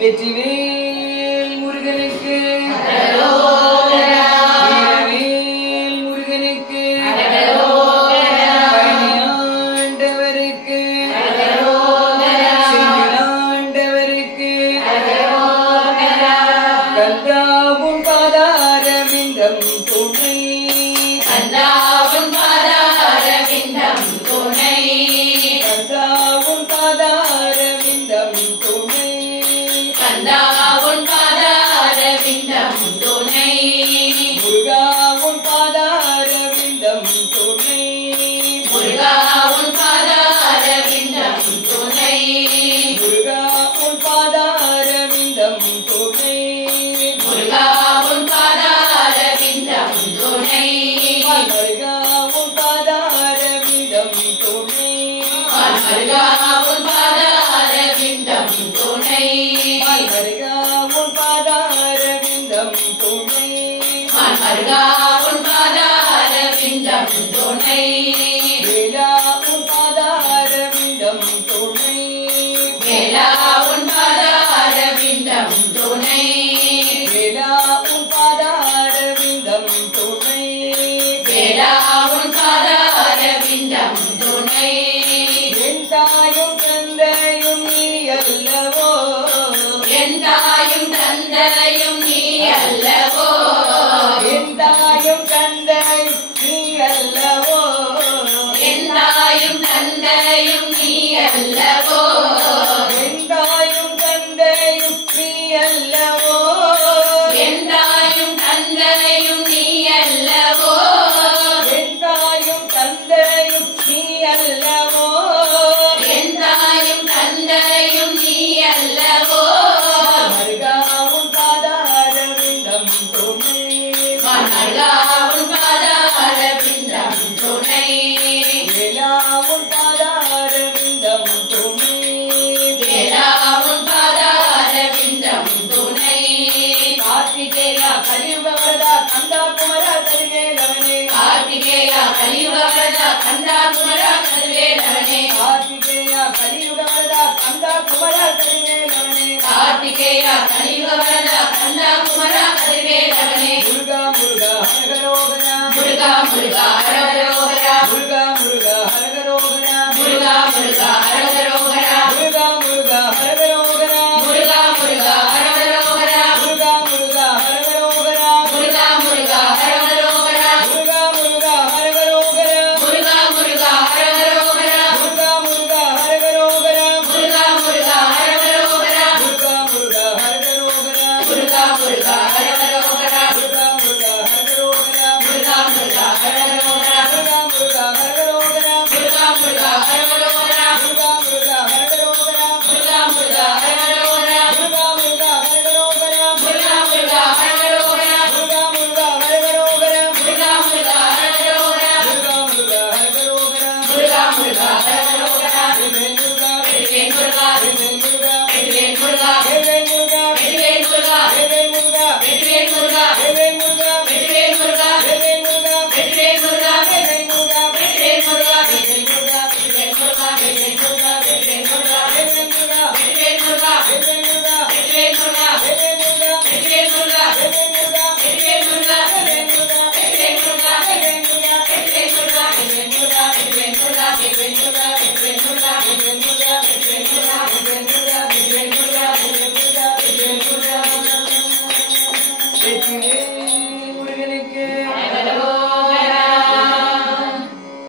வெற்றிவேல் முருகனுக்கு வீரவேல் முருகனுக்கு பழனியாண்டவருக்கு செந்திலாண்டவருக்கு கந்தாவும் பாதாரவிந்தம் துணை கந்தாவும் பாதாரவிந்தம் துணை கந்தாவும் பாதாரவிந்தம் துணை கந்தாவும் பாதாரவிந்தம் துணை முருகாவும் பாதாரவிந்தம் துணை முருகாவும் பாதாரவிந்தம் துணை முருகாவும் பாதாரவிந்தம் துணை முருகாவும் பாதாரவிந்தம் துணை முருகாவும் பாதாரவிந்தம் துணை முருகாவும் பாதாரவிந்தம் துணை முருகாவும் பாதாரவிந்தம் துணை முருகாவும் பாதாரவிந்தம் துணை வேலாவும் பாதாரவிந்தம் துணை வேலாவும் பாதாரவிந்தம் துணை வேலாவும் பாதாரவிந்தம் துணை வேலாவும் பாதாரவிந்தம் துணை என் தாயும் தந்தையும் நீ அல்லவோ என் தாயும் தந்தையும் நீ அல்லவோ என் தாயும் தந்தையும் நீ அல்லவோ என் தாயும் தந்தையும் நீ அல்லவோ என் தாயும் தந்தையும் நீ அல்லவோ என் தாயும் தந்தையும் நீ அல்லவோ என் தாயும் தந்தையும் நீ அல்லவோ என் தாயும் தந்தையும் நீ அல்லவோ மருகாவும் பாதாரவிந்தம் துணை மருகாவும் பாதாரவிந்தம் துணை வேலாவும் பாதாரவிந்தம் துணை வேலாவும் பாதாரவிந்தம் துணை கார்த்திகேயா கலியுகவரதா கந்தா குமரா கலிவேலவனே கார்த்திகேயா கலியுகவரதா கந்தா குமரா கதிர்வேலவனே கார்த்திகேயா கலியுகவரதா கந்தா குமரா கலிவேலவனே கார்த்திகேயா கலியுகவரதா